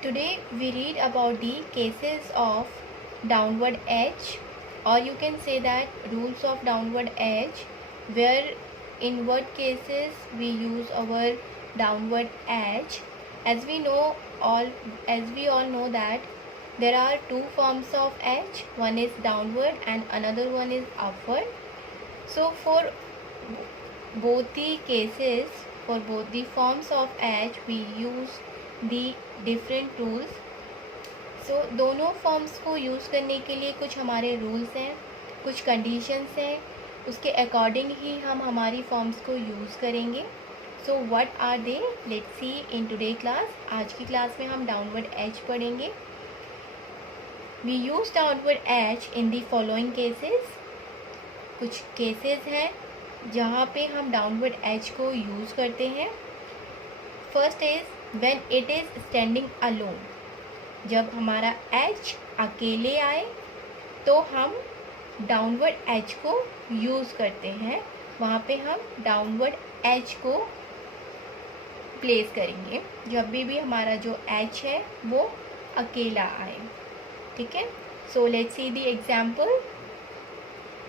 Today we read about the cases of downward edge, or you can say that rules of downward edge, where in what cases we use our downward edge. As we know all as we all know that there are two forms of edge, one is downward and another one is upward. So for both the cases, for both the forms of edge, we use the different rules. सो दोनों forms को use करने के लिए कुछ हमारे rules हैं, कुछ conditions हैं, उसके अकॉर्डिंग ही हम हमारी फॉर्म्स को यूज़ करेंगे. So what are they, let's see in today class. आज की क्लास में हम डाउनवर्ड एज पढ़ेंगे. We use downward H in the following cases. कुछ केसेस हैं जहाँ पे हम डाउनवर्ड एज को यूज़ करते हैं. First is when it is standing alone. जब हमारा एज अकेले आए तो हम डाउनवर्ड एज को यूज़ करते हैं. वहाँ पे हम डाउनवर्ड एज को प्लेस करेंगे जब भी हमारा जो एज है वो अकेला आए. ठीक है. So let's see the example.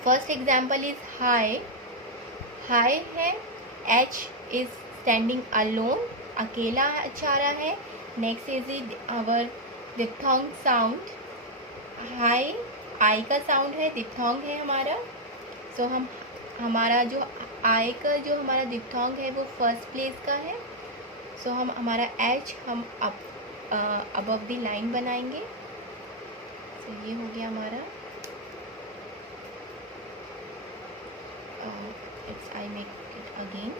First example is high. High है, एच इज स्टैंडिंग अलोन, अकेला आ रहा है. Next is it our diphthong sound. High I का साउंड है, दिप्थोंग है हमारा. सो हमारा जो आई का जो हमारा दिप्थोंग है वो फर्स्ट प्लेस का है. सो हम हमारा एच हम अबव द लाइन बनाएंगे. सो ये हो गया हमारा. I make it again.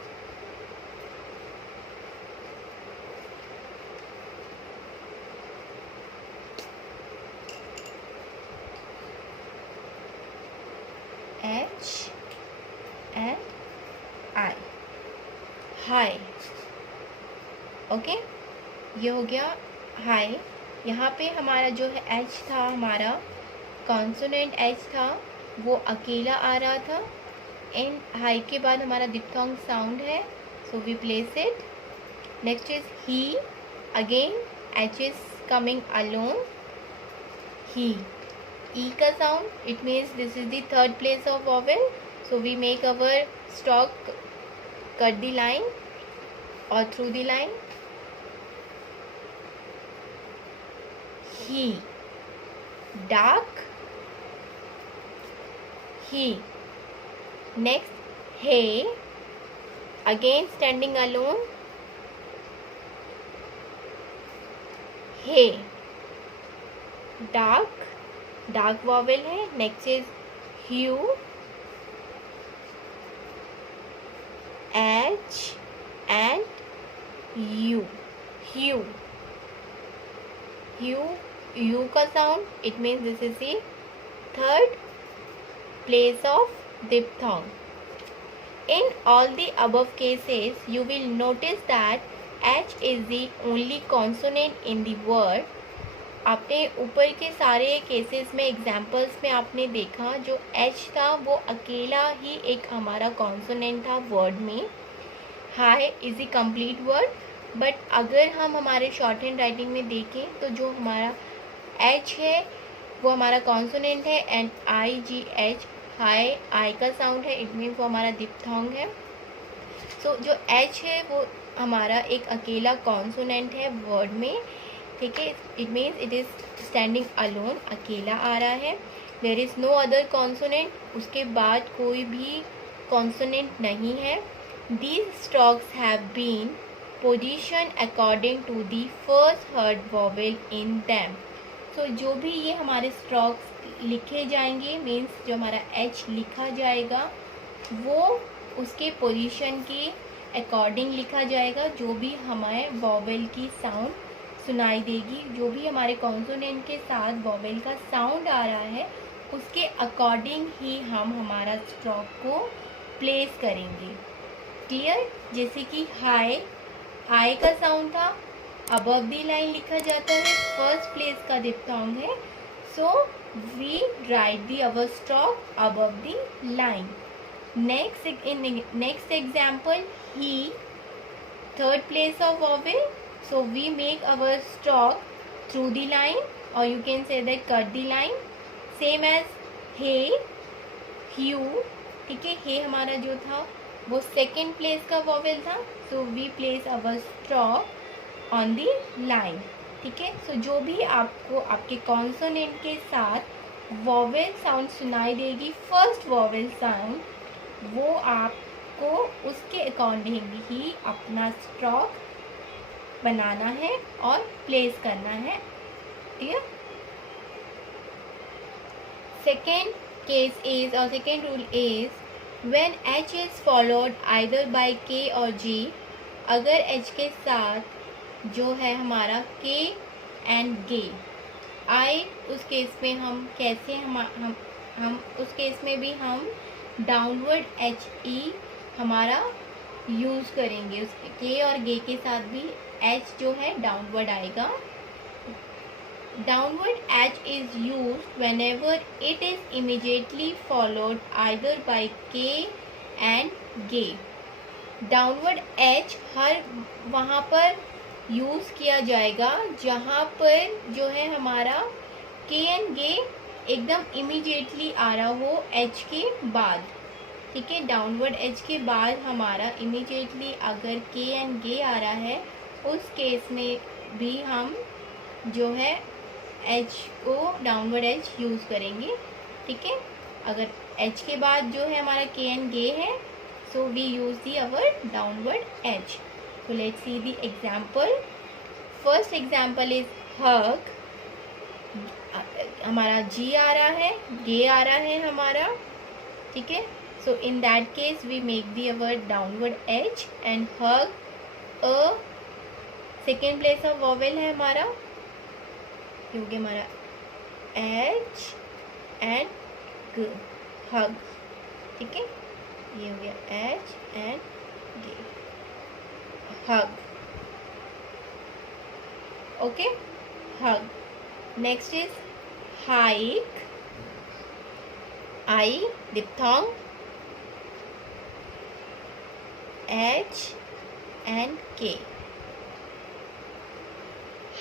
H and I. High. Okay, ये हो गया हाई. यहाँ पे हमारा जो है एच था, हमारा कॉन्सोनेंट एच था, वो अकेला आ रहा था. एंड हाई के बाद हमारा दिप्थोंग साउंड है, so we place it. Next is he. Again H is coming alone, he. E का sound, it means this is the third place of vowel. So we make our stroke, cut the line और through the line. He. Dark, he. Next, hey. Again standing alone, hey. Dark, dark vowel है. Next is hue. H and U. Hue. Hue. U का sound. It means this is the third place of diphthong. In all the above cases, you will notice that H is the only consonant in the word. आपने ऊपर के सारे cases में, examples में आपने देखा जो H था वो अकेला ही एक हमारा कॉन्सोनेंट था वर्ड में. High is the complete word. But अगर हम हमारे शॉर्ट हैंड राइटिंग में देखें तो जो हमारा H है वो हमारा कॉन्सोनेंट है. एंड IGH, हाई आई का साउंड है, इट मीन्स वो हमारा दिप्थोंग है. सो जो एच है वो हमारा एक अकेला कॉन्सोनेंट है वर्ड में. ठीक है. It means it is standing alone, अकेला आ रहा है. There is no other consonant, उसके बाद कोई भी कॉन्सोनेंट नहीं है. These strokes have been position according to the first heard vowel in them. So जो भी ये हमारे स्ट्रोक्स लिखे जाएंगे, मीन्स जो हमारा एच लिखा जाएगा वो उसके पोजीशन के अकॉर्डिंग लिखा जाएगा. जो भी हमारे वॉवेल की साउंड सुनाई देगी, जो भी हमारे कॉन्सोनेंट के साथ वॉवेल का साउंड आ रहा है, उसके अकॉर्डिंग ही हम हमारा स्ट्रोक को प्लेस करेंगे. क्लियर. जैसे कि हाई, आई का साउंड था, अबव दी लाइन लिखा जाता है, फर्स्ट प्लेस का दिप्थोंग है. So we write the our stroke above the line. Next example, he, third place of vowel, so we make our stop through the line, or you can say that cut the line. Same as hey, hue. ठीक है, हे हमारा जो था वो second place का vowel था, so we place our stop on the line. ठीक है, सो जो भी आपको आपके कॉन्सोनेंट के साथ वॉवेल साउंड सुनाई देगी, फर्स्ट वॉवेल साउंड, वो आपको उसके अकॉर्डिंग ही अपना स्टॉप बनाना है और प्लेस करना है. ठीक है. Second case is, or second rule is, when H is followed either by K or G, अगर H के साथ जो है हमारा K and G आए, उस केस में हम कैसे हम उस केस में भी हम डाउनवर्ड एच ई हमारा यूज़ करेंगे. उसके K और G के साथ भी H जो है डाउनवर्ड आएगा. Downward H is used whenever it is immediately followed either by K and G. Downward H हर वहाँ पर यूज़ किया जाएगा जहाँ पर जो है हमारा K and G एकदम immediately आ रहा हो H के बाद. ठीक है, डाउनवर्ड H के बाद हमारा immediately अगर K and G आ रहा है, उस केस में भी हम जो है H को डाउनवर्ड H यूज़ करेंगे. ठीक है, अगर H के बाद जो है हमारा K and G है, so we use the our downward H. So let's see the example. First example is hug. हमारा G आ रहा है, G आ रहा है हमारा. ठीक है, so in that case we make the our downward H and hug a second place of vowel है हमारा. ये हो गया हमारा H एंड G, हग. ठीक है, ये हो गया H and G, hug. Okay, hug. Next is hike. I diphthong, H and K,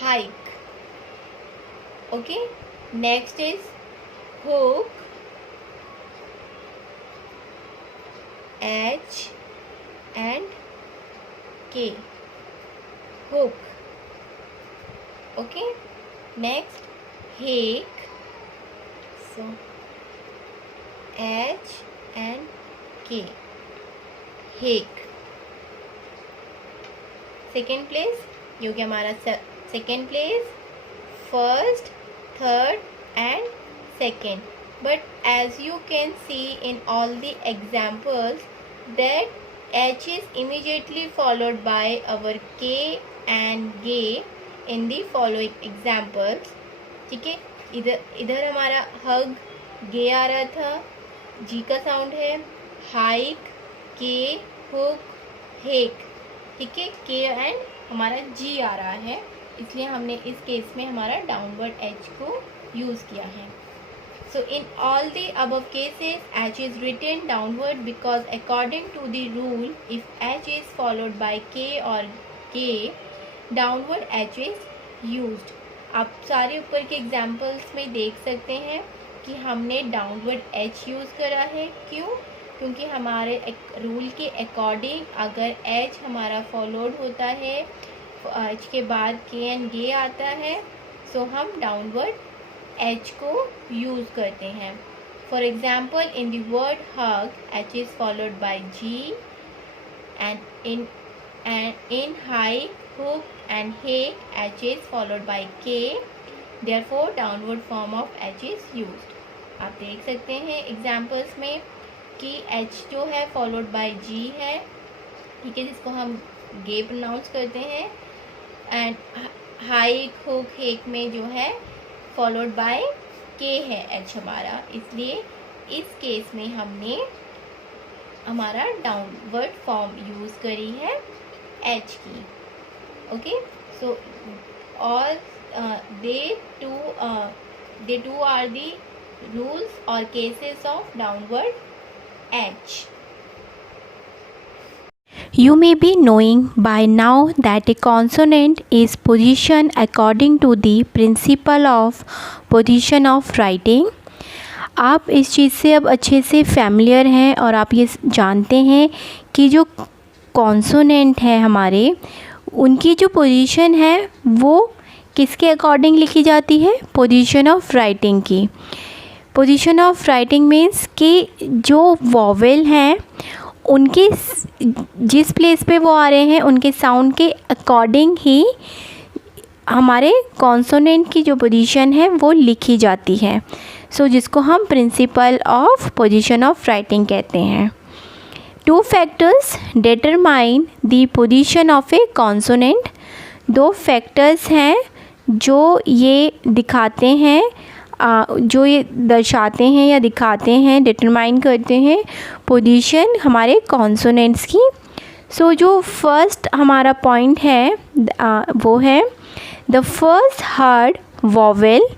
hike. Okay, next is hook. H and K, hook. Okay, next hake. So H and K, hake. Second place, ये हो गया हमारा second place, first, third and second. But as you can see in all the examples that H is immediately followed by our K and G in the following examples. ठीक है, इधर हमारा hug G आ रहा था, G का sound है, hike, K, hook, hake. ठीक है, K एंड हमारा G आ रहा है, इसलिए हमने इस केस में हमारा डाउनवर्ड H को यूज़ किया है. So in all the above cases H is written downward because according to the rule if H is followed by K और K, downward H is used. आप सारे ऊपर के एग्जाम्पल्स में देख सकते हैं कि हमने डाउनवर्ड H यूज़ करा है. क्यों? क्योंकि हमारे रूल के अकॉर्डिंग अगर H हमारा फॉलोड होता है, H के बाद K एंड G आता है, सो हम डाउनवर्ड H को यूज़ करते हैं. For example in the word hug H is followed by G and in hike, hook and heck H is followed by K. Therefore downward form of H is used. आप देख सकते हैं examples में कि H जो है followed by G है, ठीक है, जिसको हम गे प्रोनाउंस करते हैं, एंड हाइक, हुक, हेक में जो है फॉलोड बाय K है H हमारा, इसलिए इस केस में हमने हमारा डाउनवर्ड फॉर्म यूज़ करी है H की. ओके, सो और दे टू आर दी रूल्स और cases of downward H. You may be knowing by now that a consonant is positioned according to the principle of position of writing. आप इस चीज़ से अब अच्छे से फैमिलियर हैं और आप ये जानते हैं कि जो कॉन्सोनेंट है हमारे, उनकी जो पोजीशन है वो किसके अकॉर्डिंग लिखी जाती है? पोजीशन ऑफ राइटिंग की। पोजीशन ऑफ राइटिंग मीन्स कि जो वॉवेल हैं उनके जिस प्लेस पे वो आ रहे हैं उनके साउंड के अकॉर्डिंग ही हमारे कॉन्सोनेंट की जो पोजीशन है वो लिखी जाती है। जिसको हम principle of position of writing कहते हैं। 2 factors determine the position of A consonant. 2 factors हैं जो ये दिखाते हैं, जो ये दर्शाते हैं या दिखाते हैं, डिटरमाइन करते हैं पोजीशन हमारे कॉन्सोनेंट्स की। जो फर्स्ट हमारा पॉइंट है वो है the first heard vowel.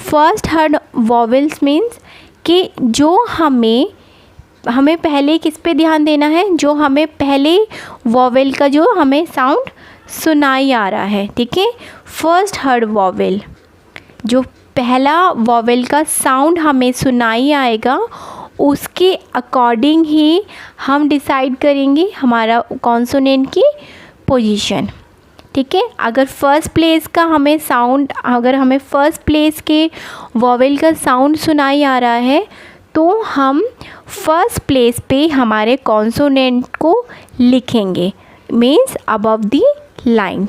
First heard vowels means कि जो हमें पहले किस पे ध्यान देना है? जो हमें पहले वॉवेल का जो हमें साउंड सुनाई आ रहा है, ठीक है। फर्स्ट हर्ड वॉवेल, जो पहला वॉवेल का साउंड हमें सुनाई आएगा उसके अकॉर्डिंग ही हम डिसाइड करेंगे हमारा कॉन्सोनेंट की पोजीशन, ठीक है। अगर फर्स्ट प्लेस का हमें साउंड, अगर हमें फर्स्ट प्लेस के वॉवेल का साउंड सुनाई आ रहा है तो हम फर्स्ट प्लेस पे हमारे कॉन्सोनेंट को लिखेंगे, मीन्स अबव द लाइन।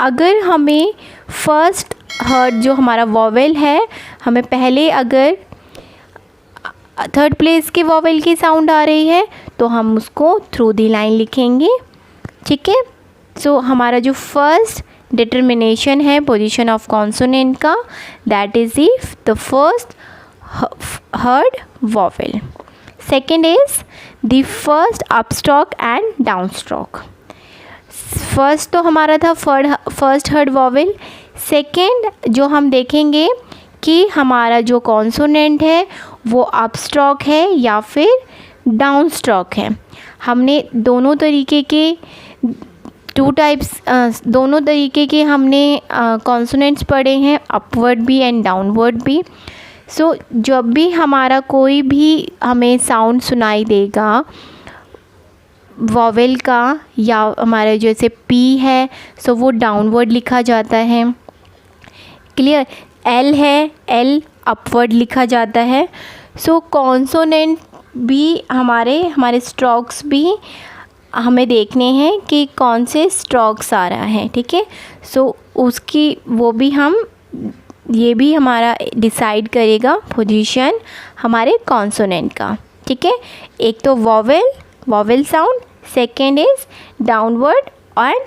अगर हमें फर्स्ट हर्ड जो हमारा वॉवेल है, हमें पहले अगर थर्ड प्लेस के वॉवेल की साउंड आ रही है तो हम उसको थ्रू द लाइन लिखेंगे, ठीक है। हमारा जो फर्स्ट डिटर्मिनेशन है पोजीशन ऑफ कॉन्सोनेंट का, that is the first heard vowel. Second is the first upstroke and downstroke. First तो हमारा था फर्स्ट हर्ड वॉवेल। सेकेंड जो हम देखेंगे कि हमारा जो कॉन्सोनेंट है वो अपस्ट्रोक है या फिर डाउनस्ट्रोक है। हमने दोनों तरीके के दोनों तरीके के हमने कॉन्सोनेंट्स पढ़े हैं, अपवर्ड भी एंड डाउनवर्ड भी। जब भी हमारा कोई भी हमें साउंड सुनाई देगा वॉवेल का, या हमारे जैसे पी है वो डाउनवर्ड लिखा जाता है, क्लियर। एल है, एल अपवर्ड लिखा जाता है। कॉन्सोनेंट भी हमारे स्ट्रोक्स भी हमें देखने हैं कि कौन से स्ट्रोक्स आ रहा है, ठीक है। उसकी वो भी ये भी हमारा डिसाइड करेगा पोजीशन हमारे कॉन्सोनेंट का, ठीक है। एक तो vowel sound, second is downward and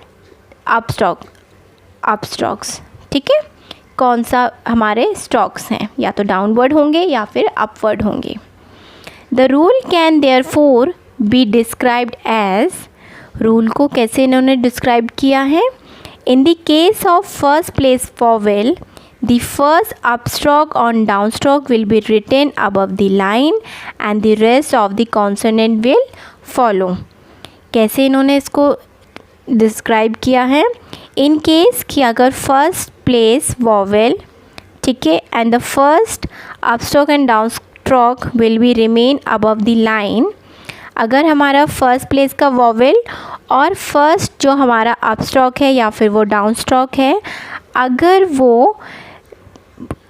upstrokes, ठीक है। कौन सा हमारे स्ट्रोक्स हैं, या तो डाउनवर्ड होंगे या फिर अपवर्ड होंगे। The rule can therefore be described as, rule को कैसे इन्होंने डिस्क्राइब किया है? In the case of first place vowel, the first upstroke on downstroke will be written above the line and the rest of the consonant will follow. कैसे इन्होंने इसको describe किया है? इन केस कि अगर फर्स्ट प्लेस वॉवेल, ठीक है, and the first upstroke and downstroke will be remain above the line. अगर हमारा फर्स्ट प्लेस का वॉवेल और फर्स्ट जो हमारा अपस्ट्रोक है या फिर वो डाउनस्ट्रोक है, अगर वो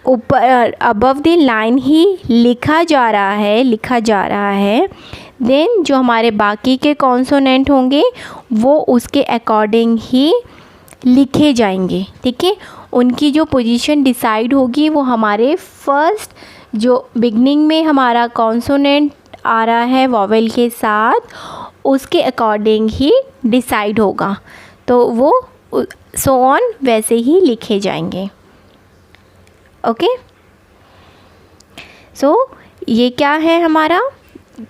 ऊपर अबव द लाइन ही लिखा जा रहा है, देन जो हमारे बाकी के कॉन्सोनेंट होंगे वो उसके अकॉर्डिंग ही लिखे जाएंगे, ठीक है। उनकी जो पोजीशन डिसाइड होगी वो हमारे फर्स्ट जो बिगनिंग में हमारा कॉन्सोनेंट आ रहा है वॉवेल के साथ, उसके अकॉर्डिंग ही डिसाइड होगा। तो वो सो ऑन वैसे ही लिखे जाएंगे, ओके। ये क्या है हमारा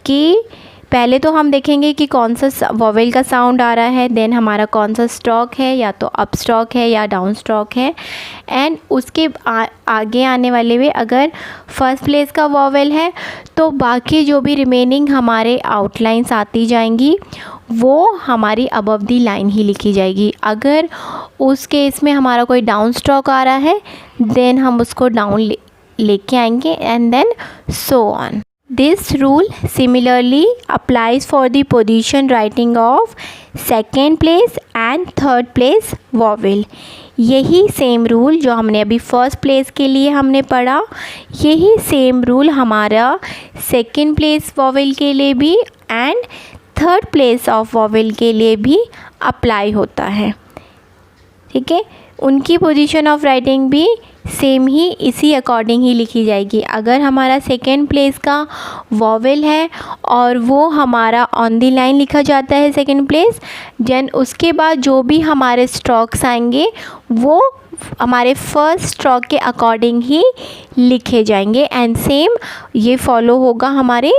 कि पहले तो हम देखेंगे कि कौन सा वॉवेल का साउंड आ रहा है, देन हमारा कौन सा स्ट्रोक है, या तो अप स्ट्रोक है या डाउन स्ट्रोक है, एंड उसके आगे आने वाले में अगर फर्स्ट प्लेस का वॉवेल है तो बाकी जो भी रिमेनिंग हमारे आउटलाइंस आती जाएंगी वो हमारी अबव दी लाइन ही लिखी जाएगी। अगर उस केस में हमारा कोई डाउन स्ट्रोक आ रहा है देन हम उसको डाउन लेके आएंगे and then so on. This rule similarly applies for the position writing of second place and third place vowel. यही सेम रूल जो हमने अभी फर्स्ट प्लेस के लिए हमने पढ़ा, यही सेम रूल हमारा सेकेंड प्लेस वॉवेल के लिए भी and third place of vowel के लिए भी अप्लाई होता है। ठीक है, उनकी पोजीशन ऑफ राइटिंग भी सेम ही इसी अकॉर्डिंग ही लिखी जाएगी। अगर हमारा सेकेंड प्लेस का वॉवेल है और वो हमारा ऑन द लाइन लिखा जाता है सेकेंड प्लेस, देन उसके बाद जो भी हमारे स्ट्रोक्स आएंगे वो हमारे फर्स्ट स्ट्रोक के अकॉर्डिंग ही लिखे जाएंगे एंड सेम ये फॉलो होगा हमारे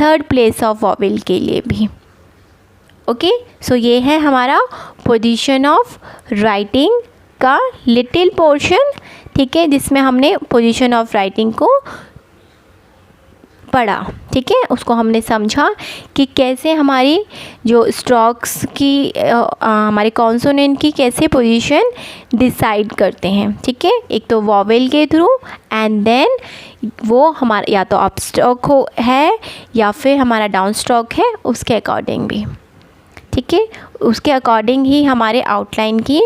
थर्ड प्लेस ऑफ वॉवेल के लिए भी। ओके, सो ये है हमारा पोजीशन ऑफ राइटिंग का लिटिल पोर्शन। ठीक है, जिसमें हमने पोजीशन ऑफ राइटिंग को पढ़ा। ठीक है, उसको हमने समझा कि कैसे हमारी जो स्ट्रोक्स की हमारे कॉन्सोनेंट की कैसे पोजीशन डिसाइड करते हैं। ठीक है, एक तो वॉवेल के थ्रू एंड देन वो हमारा या तो अप स्ट्रोक हो है या फिर हमारा डाउन स्ट्रोक है उसके अकॉर्डिंग भी। ठीक है, उसके अकॉर्डिंग ही हमारे आउटलाइन की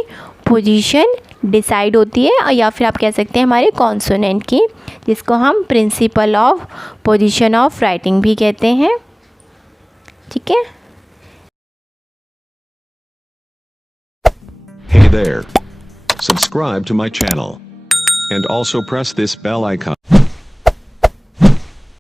पोजीशन डिसाइड होती है, या फिर आप कह सकते हैं हमारे कॉन्सोनेंट की, जिसको हम principle of position of writing भी कहते हैं। ठीक है। Hey there. Subscribe to my channel. And also press this bell icon.